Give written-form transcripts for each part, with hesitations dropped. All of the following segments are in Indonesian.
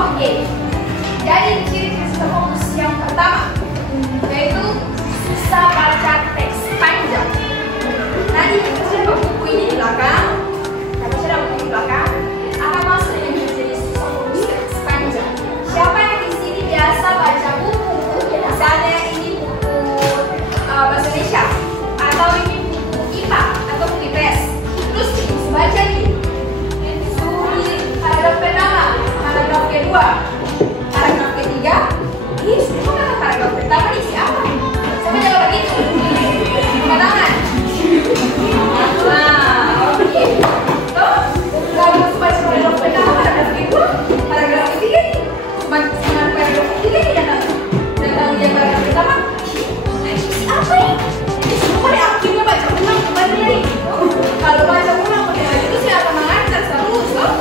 Oke, jadi ciri-ciri susah fokus yang pertama yaitu susah baca teks panjang. Nanti kita sudah bawa buku ini di belakang, akan masuk dengan ciri-ciri susah fokus teks panjang. Siapa yang di sini biasa baca buku? Misalnya ini buku bahasa Indonesia, atau ini buku IPA atau buku IPS. Terus bisa baca nih. Paragraf pertama, paragraf kedua, paragraf ketiga. Ini semua paragraf pertama nih siapa? Siapa jawab begitu? Tangan. Nah, oke. Tuh, kalau baca paragraf pertama, paragraf kedua, paragraf ketiga nih. Cuma paragraf ketiga nih datang yang paragraf pertama. Apa ya? Ini semua nih akhirnya baca ulang kembali nih. Kalau baca ulang itu sih akan mengajar terus, loh.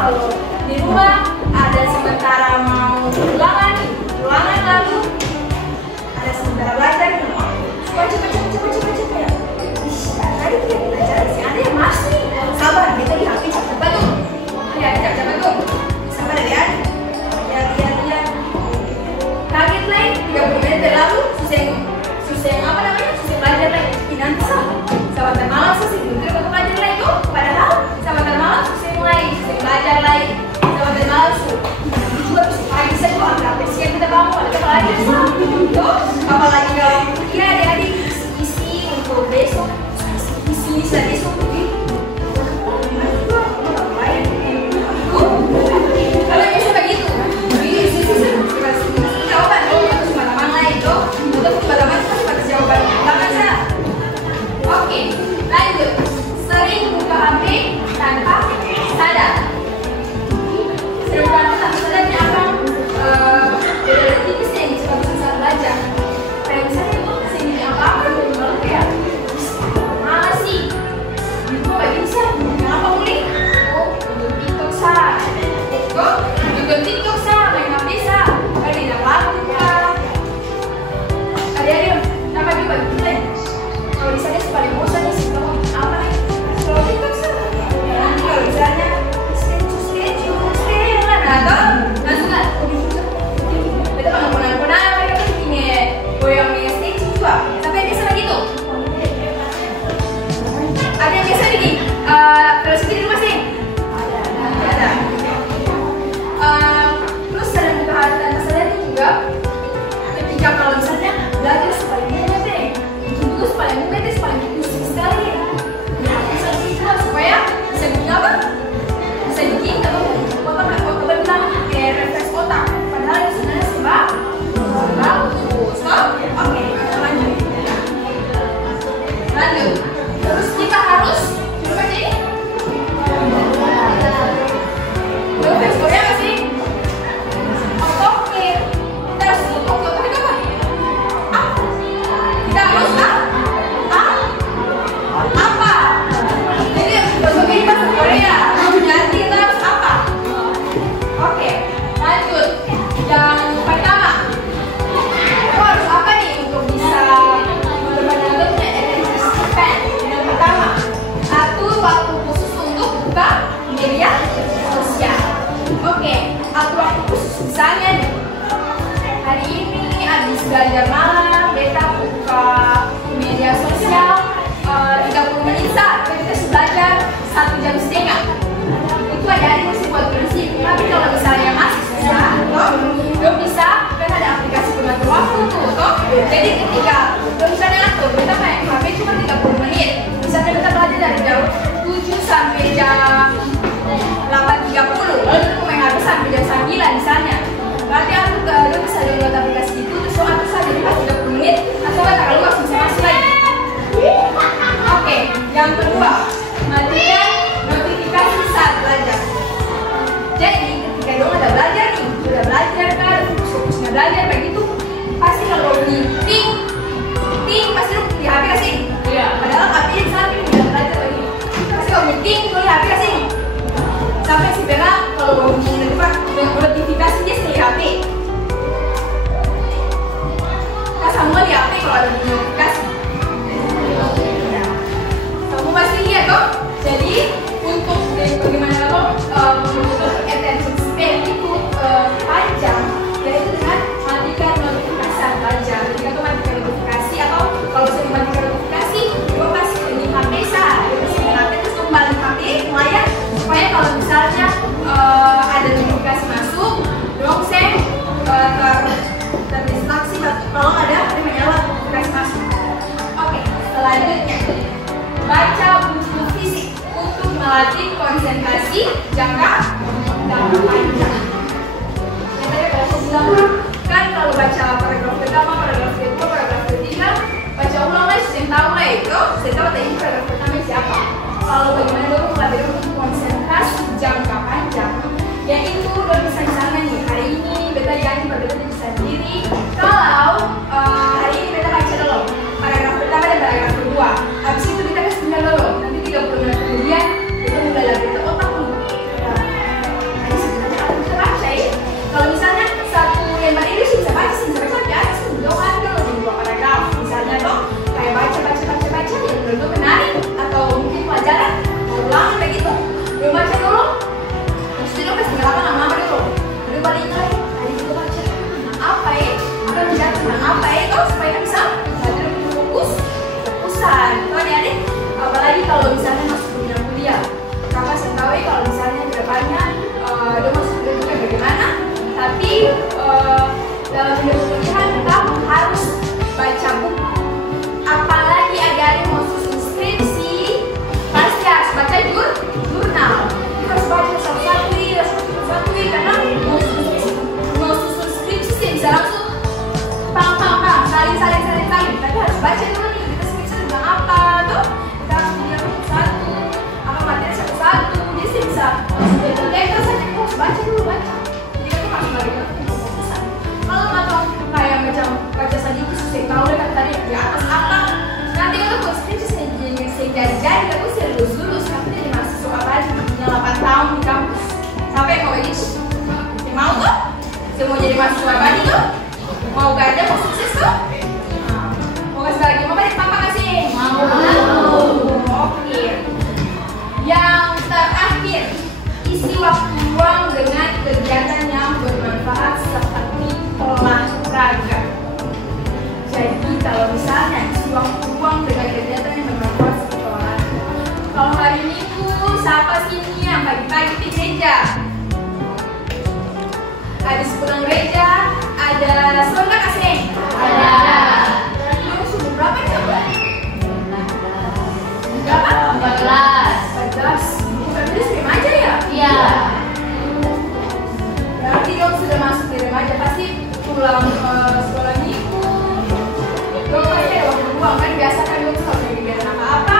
Kalau di rumah ada sementara mau ulangan lalu ada sementara belajar nih. Cepet ya. Tadi kita belajar sih ada yang masih sabar kita di HP cepet tuh. Ya cepet tuh. Sabar ya. Lihat. Kaget lagi 30 menit berlalu susah apa namanya? Susah belajar lagi. Nanti sama malam sih bener untuk belajar lagi tuh. Padahal sama malam susah belajar lagi sama malam juga pagi saya juga berapa siang kita bangun ada belajar tuh apalagi kalau ya adik-adik isi untuk besok isi besok kalau biasa begitu isi jawaban harus mana itu untuk mana pada jawaban tangan saya. Oke, lanjut. Sering buka HP tanpa sadar. Sebenarnya akan beda tipis yang susah belajar. Kayak misalnya sini apa kayak mana sih? Itu bagi saya kenapa mulai? Oh, untuk TikTok sah. Oh, untuk TikTok sah, main HP sah. Kalau tidak laku kah? Ada apa di bagi kita? Kalau di sana sih paling bosan nih sih apa nih? Kalau TikTok sah. Kalau misalnya ketika kalau misalnya belajar paling mudah deh, terus paling pusing sekali. Bisa juga supaya bisa bikin apa? Bisa bikin atau otak bilang kayak refleks otak. Padahal itu sebenarnya sebab bagus. Oke, lanjut. Terus kita harus coba ini. Refleks Korea nggak sih? Misalnya hari ini habis belajar malam, beta buka media sosial 30 menit saat kita belajar 1,5 jam. Itu adik-adik mesti buat bersih. Tapi kalau misalnya masih susah, belum bisa, kan ada aplikasi pengatur waktu tuh. Jadi ketika belum bisa ngatur, beta main HP cuma 30 menit. Misalnya beta belajar dari jam 7 sampai jam 8.30, lalu aku main HP sampai jam 9 misalnya. Berarti aku bisa download aplikasi itu, terus aku saja di pas 30 menit, atau kan kalau aku bisa masuk lagi. Oke, yang kedua, matikan notifikasi saat belajar. Jadi ketika dong ada belajar nih, udah belajar kan, fokusnya belajar begitu, pasti kalau di ting pasti lu di HP kasih. Iya. Padahal HP di sana udah belajar lagi. Pasti kalau di ting lu di HP kasih. Sampai si Bella kalau mau notifikasi dalam hidup perkuliahan kita harus baca buku. Apalagi ajarin mau susun skripsi, pasti harus baca jurnal. Kita harus baca satu-satu, karena mau susun skripsi sih bisa langsung salin. Tapi harus baca dulu nih, kita skripsi tentang apa tuh. Kita harus bilang satu, apa materi satu-satu. Jadi sih bisa langsung terus saja kita harus baca dulu. Jadi kita harus balik ke keputusan. Kalau nggak tahu kayak macam baca saja itu susah tahu deh kan tadi di atas apa. Nanti kalau buat skripsi jadi aku sih lulus. Aku jadi mahasiswa lagi punya 8 tahun di kampus. Sampai mau begitu. Mau tuh? Saya mau jadi mahasiswa lagi tuh? Mau kerja, mau sukses tuh? Mau kasih lagi, mau balik papa kasih? Mau. Oke. Yang terakhir, isi waktu luang dengan kegiatan yang bermanfaat seperti olahraga. Jadi kalau misalnya isi waktu luang dengan kegiatan yang bermanfaat seperti olahraga. Kalau hari Minggu, siapa sih ini yang pagi-pagi di gereja? Habis pulang gereja, ada sholat kasih? Ada. Kamu subuh berapa jam? Berapa? 14. Bukan udah remaja ya? Iya. Berarti dong sudah masuk di remaja, pasti pulang sekolah minggu. Dong pasti ada waktu luang kan, biasa kan dong kalau lagi biar apa-apa,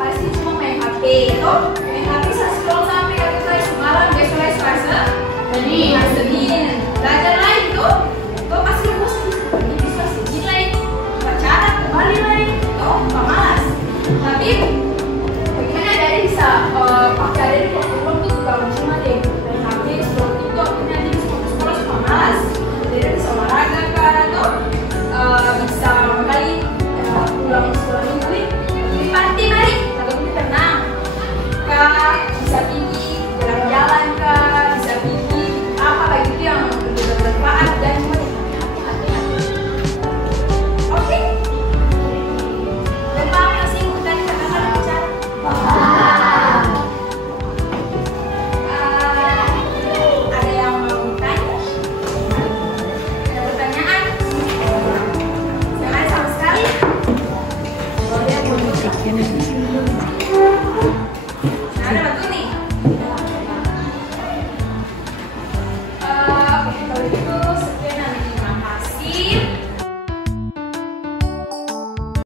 pasti cuma main HP itu. Main HP scroll sampai habis semalam, besok lagi Selasa. Jadi Senin belajar lagi tuh pasti bosan. Ini bisa segini lagi, pacaran kembali lagi, tuh malas. Tapi bagaimana dari bisa pakai dari waktu tuh kalau cuma deh main HP scroll TikTok, ini ada bisa sekolah cuma malas. Jadi bisa olahraga kan tuh bisa kembali pulang sekolah minggu di panti mari atau kita tenang kah, bisa pergi jalan-jalan kah, bisa pergi apa lagi itu yang bermanfaat dan hati-hati. Oke? Dan paham nggak sih tadi kata-kata bicara? Paham. Ada yang mau tanya? Ada pertanyaan? Jangan ada sama sekali. Boleh mundur. Nah, ada batu nih. Oke, kalau gitu